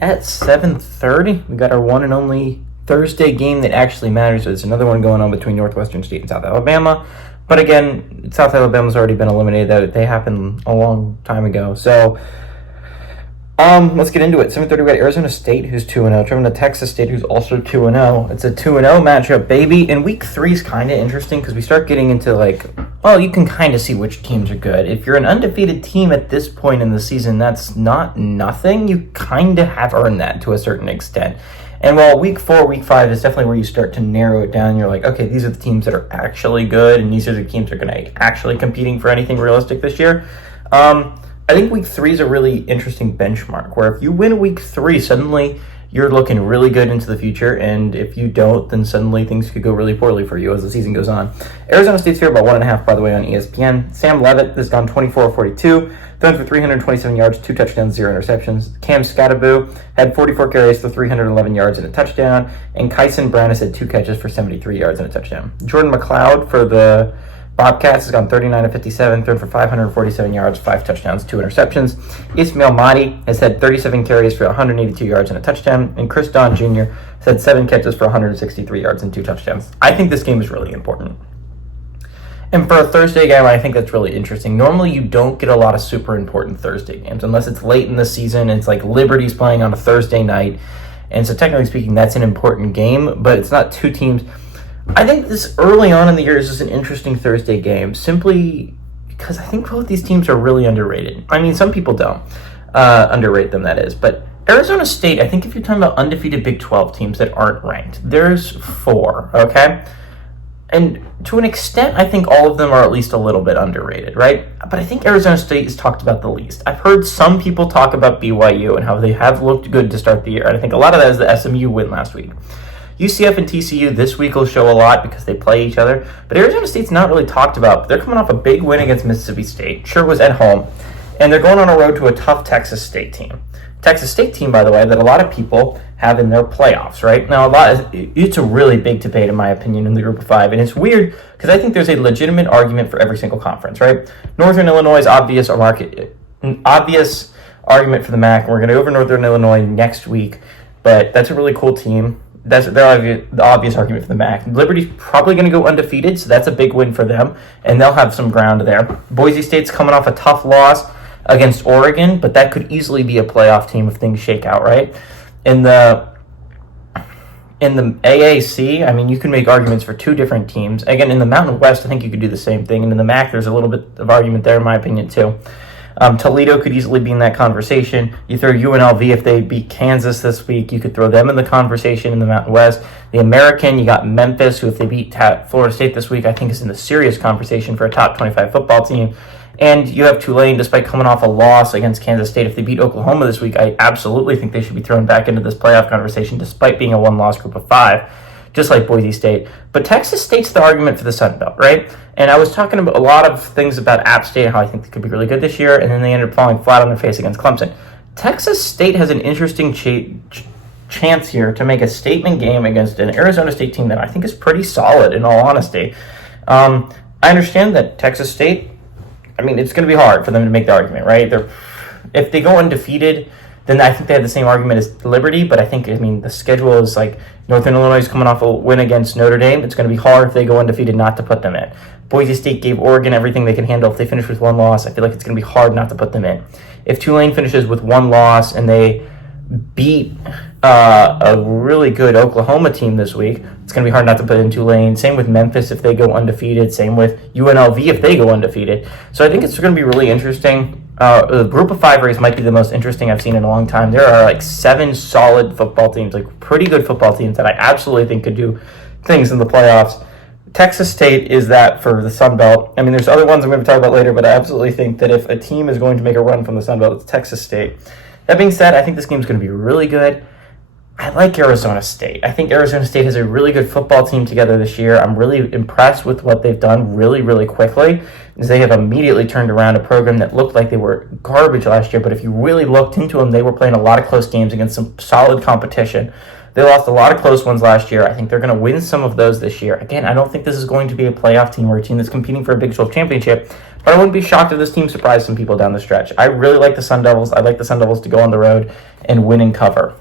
At 7:30, we got our one and only Thursday game that actually matters. It's another one going on between Northwestern State and South Alabama. But again, South Alabama's already been eliminated. They happened a long time ago. So let's get into it. 7:30, we got Arizona State, who's 2-0, traveling to Texas State, who's also 2-0. It's a 2-0 matchup, baby. And week 3 is kind of interesting because we start getting into you can kind of see which teams are good. If you're an undefeated team at this point in the season, that's not nothing. You kind of have earned that to a certain extent. And while week 4, week 5 is definitely where you start to narrow it down. You're like, okay, these are the teams that are actually good, and these are the teams that are going to actually competing for anything realistic this year. I think week 3 is a really interesting benchmark where if you win week 3, suddenly you're looking really good into the future, and if you don't, then suddenly things could go really poorly for you as the season goes on. Arizona State's here about 1.5, by the way, on ESPN. Sam Levitt has gone 24-42, thrown for 327 yards, 2 touchdowns, 0 interceptions. Cam Skattebo had 44 carries for 311 yards and a touchdown, and Kyson Brown has had 2 catches for 73 yards and a touchdown. Jordan McLeod for the Bobcats has gone 39-57, thrown for 547 yards, 5 touchdowns, 2 interceptions. Ismail Mahdi has had 37 carries for 182 yards and a touchdown, and Chris Don Jr. has had 7 catches for 163 yards and 2 touchdowns. I think this game is really important. And for a Thursday game, I think that's really interesting. Normally, you don't get a lot of super important Thursday games unless it's late in the season. It's like Liberty's playing on a Thursday night, and so technically speaking, that's an important game, but it's not two teams. I think this early on in the year is just an interesting Thursday game, simply because I think both these teams are really underrated. I mean, some people don't underrate them, that is. But Arizona State, I think if you're talking about undefeated Big 12 teams that aren't ranked, there's 4, okay? And to an extent, I think all of them are at least a little bit underrated, right? But I think Arizona State is talked about the least. I've heard some people talk about BYU and how they have looked good to start the year, and I think a lot of that is the SMU win last week. UCF and TCU this week will show a lot because they play each other, but Arizona State's not really talked about. They're coming off a big win against Mississippi State. Sure, it was at home, and they're going on a road to a tough Texas State team. Texas State team, by the way, that a lot of people have in their playoffs, right? Now, it's a really big debate, in my opinion, in the Group of 5, and it's weird because I think there's a legitimate argument for every single conference, right? Northern Illinois is obvious argument for the MAC. We're going to go over Northern Illinois next week, but that's a really cool team. That's the obvious argument for the MAC. Liberty's probably going to go undefeated, so that's a big win for them, and they'll have some ground there. Boise State's coming off a tough loss against Oregon, but that could easily be a playoff team if things shake out, right? In the AAC, I mean, you can make arguments for 2 different teams. Again, in the Mountain West, I think you could do the same thing, and in the MAC, there's a little bit of argument there, in my opinion, too. Toledo could easily be in that conversation. You throw UNLV if they beat Kansas this week. You could throw them in the conversation in the Mountain West. The American, you got Memphis, who if they beat Florida State this week, I think is in the serious conversation for a top 25 football team. And you have Tulane, despite coming off a loss against Kansas State. If they beat Oklahoma this week, I absolutely think they should be thrown back into this playoff conversation, despite being a one-loss Group of 5. Just like Boise State. But Texas State's the argument for the Sun Belt, right? And I was talking about a lot of things about App State and how I think they could be really good this year, and then they ended up falling flat on their face against Clemson. Texas State has an interesting chance here to make a statement game against an Arizona State team that I think is pretty solid, in all honesty. I understand that Texas State, I mean, it's going to be hard for them to make the argument, right? If they go undefeated, then I think they have the same argument as Liberty, but I mean, the schedule is like Northern Illinois is coming off a win against Notre Dame. It's going to be hard if they go undefeated not to put them in. Boise State gave Oregon everything they can handle. If they finish with 1 loss, I feel like it's going to be hard not to put them in. If Tulane finishes with 1 loss and they beat a really good Oklahoma team this week, it's going to be hard not to put in Tulane. Same with Memphis if they go undefeated. Same with UNLV if they go undefeated. So I think it's going to be really interesting. The Group of 5 race might be the most interesting I've seen in a long time. There are 7 solid football teams, pretty good football teams that I absolutely think could do things in the playoffs. Texas State is that for the Sun Belt. I mean, there's other ones I'm going to talk about later, but I absolutely think that if a team is going to make a run from the Sun Belt, it's Texas State. That being said, I think this game is going to be really good. I like Arizona State. I think Arizona State has a really good football team together this year. I'm really impressed with what they've done really, really quickly. As they have immediately turned around a program that looked like they were garbage last year, but if you really looked into them, they were playing a lot of close games against some solid competition. They lost a lot of close ones last year. I think they're going to win some of those this year. Again, I don't think this is going to be a playoff team or a team that's competing for a Big 12 championship, but I wouldn't be shocked if this team surprised some people down the stretch. I really like the Sun Devils. I'd like the Sun Devils to go on the road and win and cover.